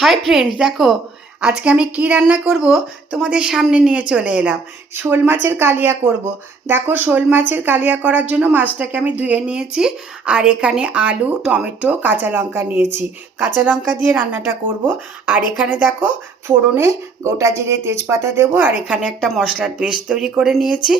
Hi friends, দেখো আজকে আমি কি রান্না করব তোমাদের সামনে নিয়ে চলে এলাম। শোল মাছের কালিয়া করব। দেখো, শোল মাছের কালিয়া করার জন্য মাছটাকে আমি ধুয়ে নিয়েছি। আর এখানে আলু, টমেটো, কাঁচা লঙ্কা নিয়েছি। কাঁচা লঙ্কা দিয়ে রান্নাটা করব। আর এখানে দেখো, ফোড়নে গোটা জিরে, তেজপাতা দেবো। আর এখানে একটা মশলার পেস্ট তৈরি করে নিয়েছি।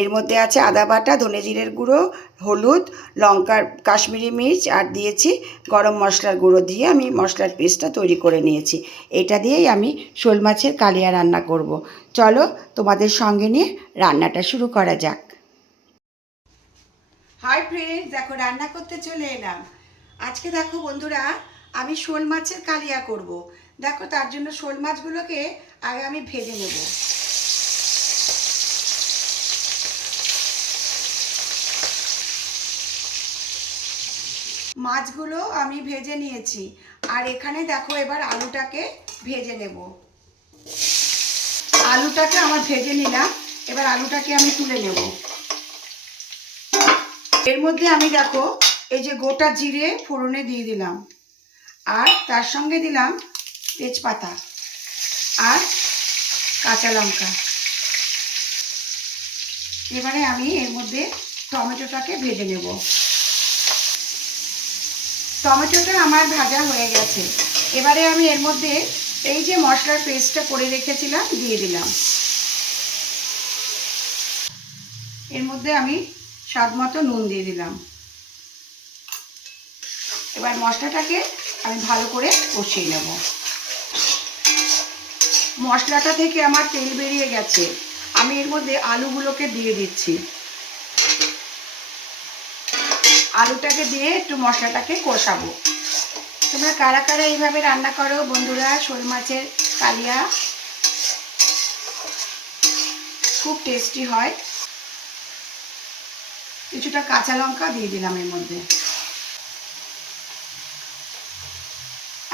এর মধ্যে আছে আদা বাটা, ধনে জিরের গুঁড়ো, হলুদ, লঙ্কার কাশ্মীরি মির্চ, আর দিয়েছি গরম মশলার গুঁড়ো দিয়ে আমি মশলার পেস্টটা তৈরি করে নিয়েছি। এটা দিয়েই আমি শোল মাছের কালিয়া রান্না করব। চলো তোমাদের সঙ্গে নিয়ে রান্নাটা শুরু করা যাক। হাই ফ্রেন্ডস, দেখো রান্না করতে চলে এলাম। আজকে দেখো বন্ধুরা, আমি শোল মাছের কালিয়া করব। দেখো, তার জন্য শোল মাছগুলোকে আগে আমি ভেজে নেব। মাছগুলো আমি ভেজে নিয়েছি। আর এখানে দেখো, এবার আলুটাকে ভেজে নেব। আলুটাকে আমার ভেজে নিলাম। এবার আলুটাকে আমি তুলে নেব। এর মধ্যে আমি দেখো, এই যে গোটা জিরে ফোড়নে দিয়ে দিলাম। আর তার সঙ্গে দিলাম তেজপাতা আর কাঁচা লঙ্কা। এবারে আমি এর মধ্যে টমেটোটাকে ভেজে নেব। টমেটোটা আমার ভাজা হয়ে গেছে। এবারে আমি এর মধ্যে এই যে মশলার পেস্টটা করে রেখেছিলাম দিয়ে দিলাম। এর মধ্যে আমি স্বাদ মতো নুন দিয়ে দিলাম। এবার মশলাটাকে আমি ভালো করে কষিয়ে নেব। মশলাটা থেকে আমার তেল বেরিয়ে গেছে। আমি এর মধ্যে আলুগুলোকে দিয়ে দিচ্ছি। আলুটাকে দিয়ে একটু মশলাটাকে কষাবো। তোমরা কারা কারা এইভাবে রান্না করো বন্ধুরা? শোল মাছের কালিয়া খুব টেস্টি হয়। কিছুটা কাঁচা লঙ্কা দিয়ে দিলাম এর মধ্যে।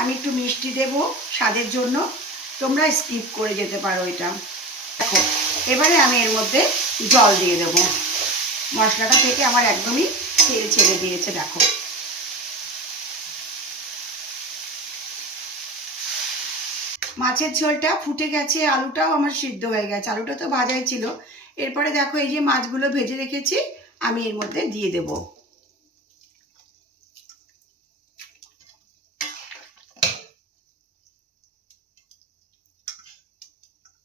আমি একটু মিষ্টি দেবো স্বাদের জন্য, তোমরা স্কিপ করে যেতে পারো এটা। দেখো, এবারে আমি এর মধ্যে জল দিয়ে দেবো। মশলাটা থেকে আমার একদমই তেল ছেড়ে দিয়েছে। দেখো, মাছের ঝোলটা ফুটে গেছে, আলুটাও আমার সিদ্ধ হয়ে গেছে। আলুটা তো ভাজাই ছিল। এরপরে দেখো, এই যে মাছগুলো ভেজে রেখেছি আমি এর মধ্যে দিয়ে দেব।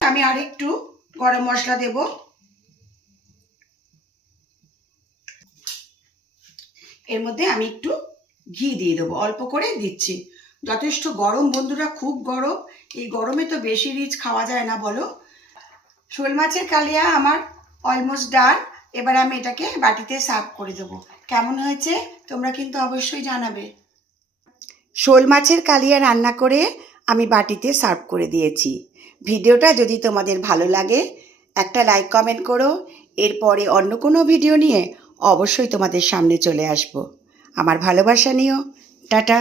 আমি আর একটু গরম মশলা দেব। এর মধ্যে আমি একটু ঘি দিয়ে দেবো, অল্প করে দিচ্ছি। যথেষ্ট গরম বন্ধুরা, খুব গরম। এই গরমে তো বেশি রিচ খাওয়া যায় না, বলো। শোল মাছের কালিয়া আমার অলমোস্ট ডান। এবার আমি এটাকে বাটিতে সার্ভ করে দেবো। কেমন হয়েছে তোমরা কিন্তু অবশ্যই জানাবে। শোল মাছের কালিয়া রান্না করে আমি বাটিতে সার্ভ করে দিয়েছি। ভিডিওটা যদি তোমাদের ভালো লাগে একটা লাইক কমেন্ট করো। এরপরে অন্য কোনো ভিডিও নিয়ে অবশ্যই তোমাদের সামনে চলে আসব। আমার ভালোবাসা নিও। টাটা।